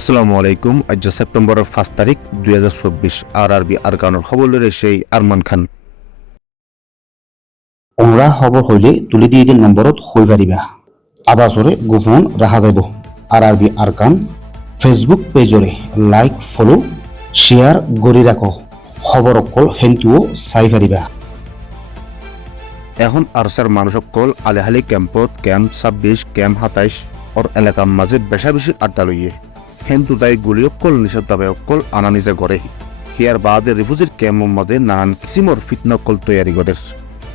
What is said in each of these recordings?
আসসালামু আলাইকুম। আজ সেপ্টেম্বরের 5 তারিখ 2024। আরবি আরকানের খবর লইলে সেই আরমান খান। ওমরা খবর হইলে তুলি দিয়ে দিন নম্বরত হই পারিবা আবাসরে গোপন রাখা যাইব। আরবি আরকান ফেসবুক পেজরে লাইক ফলো শেয়ার গড়ি রাখো। খবর অকল হেন্তুও চাই পারিবা। এখন আরসার মানুষকল আলেহালি ক্যাম্পত ক্যাম্প 26 ক্যাম্প 27 ওর এলাকার মাঝে বেশা বেশি আড্ডা লইয়ে হেন্তু তাই গুলিয়কল নিষেধাজ্ঞাকল আনা নিজে করে হিয়ার বাদে রিফিউজির ক্যাম্পের মাঝে নানান কিসিমর ফিতনকল তৈয়ারি করে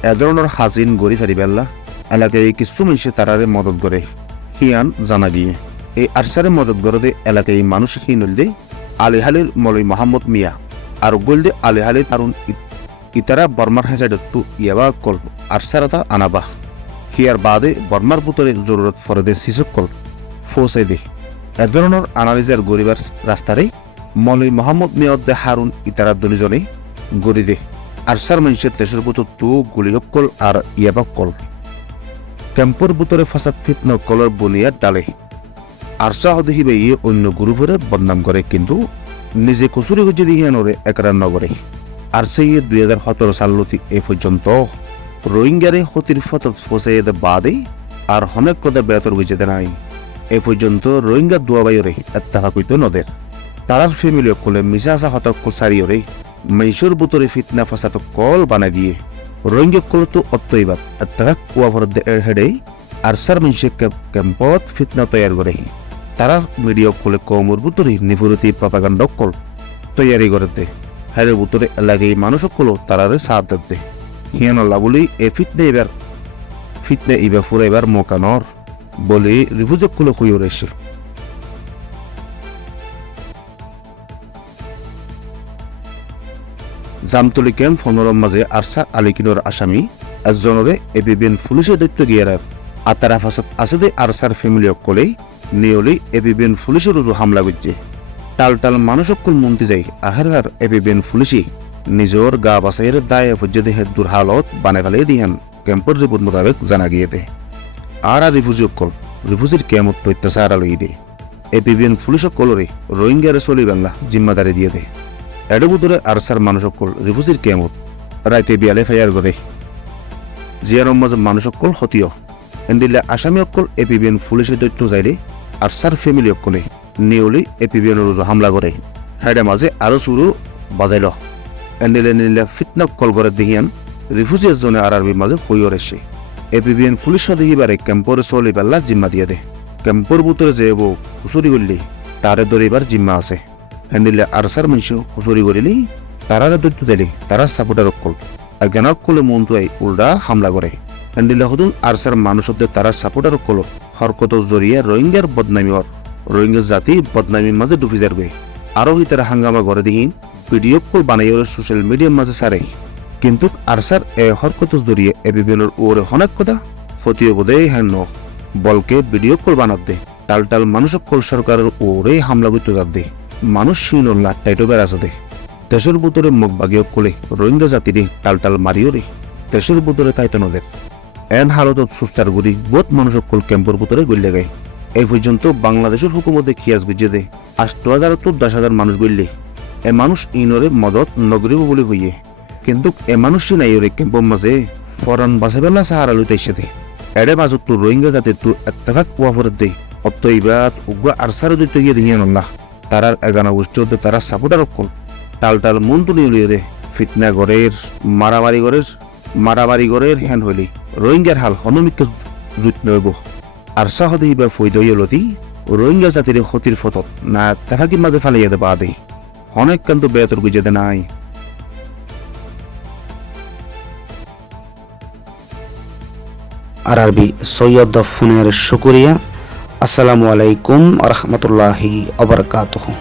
এ ধরনের হাজিন গড়ি ফেরিবেল্লা এলাকায় কিছু মানুষে তারারে মদত করে হিয়ান জানা গিয়ে এই আরসারে মদত করে এলাকায় মানুষ হিনলদে আলিহালির মলই মোহাম্মদ মিয়া আর গোলদে আলিহালির আরুন ইতারা বর্মার হেসাইডত্তু ইয়াবা কল আরসারাতা আনাবা হিয়ার বাদে বর্মার পুতরে জরুরত ফরদে সিসক কল ফোসাই দে এ ধরনের আনালিজার গরিবার রাস্তারে মলই মোহাম্মদ মিয়াদ্দে হারুন ইতারা দুজনে গড়ি দে আরসার মানুষের তেসর পুতর তু গুলিয়ক কল আর ইয়াবা কল ক্যাম্পর বুতরে ফাসাদ ফিতন কলর বুনিয়াদ ডালে আরসা হদেহিবে ইয়ে অন্য গ্রুপের বদনাম করে কিন্তু নিজে কচুরি গুজি দিহিয়ানরে একরার নগরে আর সেই 2017 সালতি এ পর্যন্ত রোহিঙ্গারে হতির ফতত ফসে বাদে আর হনেক কথা বেতর বুঝে নাই এ পর্যন্ত রোহিঙ্গা দুয়াবাইরে এত্তাহা কইতো নদের তারার ফ্যামিলি কলে মিশা আসা হতক সারিয়রে মেশর বুতরে ফিতনা ফাসাত কল বানাই দিয়ে রোহিঙ্গা কল তো অত্যইবাদ এত্তাহা কুয়া ভর এর হেডে আরসার মিশে ক্যাম্পত ফিতনা তৈয়ার করে তারা মিডিয়া কলে কমর বুতরে নিপুরতি প্রপাগান্ডা কল তৈয়ারি করে দে হারের উত্তরে এলাকায় মানুষ সকল তারারে সাথ দে হিয়ান আল্লাহ বলি এ ফিতনে ইবা ফুরে এবার মোকানর বলি রিফুজক কুলো কুইও রেছে জামতলি ক্যাম্প 15 মাঝে আরসা আলিকিনোর আসামি একজনরে এবিবিএন পুলিশের দায়িত্ব গিয়ার আতারা ফাসত আছে দে আরসার ফ্যামিলি সকলেই নিয়লি এবিবিএন পুলিশের রুজু হামলা করছে টাল মানুষ সকল মন্ত্রী যাই আহার এবিবিএন পুলিশি নিজর গা বাসাইয়ের দায়ে ফজ্জে হে দুর্হালত বানাই ফেলে দিয়ান ক্যাম্পের রিপোর্ট মোতাবেক জানা গিয়ে দে আর রিফিউজি কল রিফিউজির ক্যাম্পত প্রত্যাচার লই দে এবিবিএন পুলিশ কলরে রোহিঙ্গারে চলি বাংলা জিম্মাদারি দিয়ে দে এডো বুতরে আরসার মানুষ সকল রিফিউজির ক্যাম্পত রাইতে বিয়ালে ফায়ার করে জিয়ার মাঝে মানুষ সকল হতীয় এন্ডিলে আসামি অকল এবিবিএন পুলিশের দায়িত্ব যাইলে আরসার ফ্যামিলি অকলে নিউলি এপিবিএন হামলা করে হেডে মাঝে আরো শুরু বাজাইল এন্ডিলে নিলে ফিতনক কল করে দেখিয়ান রিফিউজি জনে আরবি মাঝে হইও রেছে এপিবিএন পুলিশ দেখিবারে ক্যাম্পরে চলি পাল্লা জিম্মা দিয়ে দে ক্যাম্পর বুতরে যে হুচুরি করলি তারে দরিবার জিম্মা আছে হেন্ডিলে আরসার মানুষ হুচুরি করিলি তারারে দৈত্য দিলি তারা সাপোর্টার অকল জ্ঞানক কলে মন্তুয়াই উল্টা হামলা করে হেন্ডিলে হদুন আরসার মানুষদের তারা সাপোর্টার অকল হরকত জরিয়া রোহিঙ্গার বদনামি হর রোহিঙ্গা জাতি বদনামির মাঝে ডুবি যাবে আরো তারা হাঙ্গামা করে দিন ভিডিও কল বানাই সোশ্যাল মিডিয়ার মাঝে সারে কিন্তু আরসার এ হরকত জরিয়ে এবিবিএনের ওরে অনেক কথা ফতিও বোধে হ্যাঁ ন বলকে ভিডিও কল বানাত দে টাল মানুষ কল সরকারের ওরে হামলা করতে যাত দে মানুষ শিন লাট্টাইটো বেড়াছে দে দেশের বুতরে মুখ বাগিয়ে কলে রোহিঙ্গা জাতিরে টাল মারিও রে দেশের বুতরে তাইতো নদের এন হালতত সুস্তার গুড়ি বহুত মানুষ কল ক্যাম্পের বুতরে গড়লে গায় এই পর্যন্ত বাংলাদেশের হুকুমতে খিয়াজ গুজিয়ে দে 8,000 তো 10,000 মানুষ গড়লে এ মানুষ ইনরে মদত নগরীব বলে হইয়ে কিন্তু এ মানুষটি নাই ওরে ক্যাম্পের মাঝে ফরান বাসাবেলা সাহারা লুটাইছে দে এডে বাজত তো রোহিঙ্গা জাতি তো এত্তেফাক পোয়া ফরত দে অত্যইবাত উগ্র আরসার দিতে গিয়ে দিয়ান আল্লাহ তারার এগানা উষ্ঠতে তারা সাপোর্টার অকল টাল মন তুলি উলিয়ে রে ফিতনা গড়ের মারামারি গড়ের হ্যান হইলি রোহিঙ্গার হাল হনমিক জুত নইব আরসা হতে বা ফৈদলতি রোহিঙ্গা জাতির ক্ষতির ফতত না তেফাকি মাঝে ফালিয়ে দে বাদে অনেক কিন্তু বেতর গুজে দে নাই আরবি সৈয়দ ফোনের শুকরিয়া। আসসালামু আলাইকুম আ রহমতুল্লাহি আবরকাতুহু।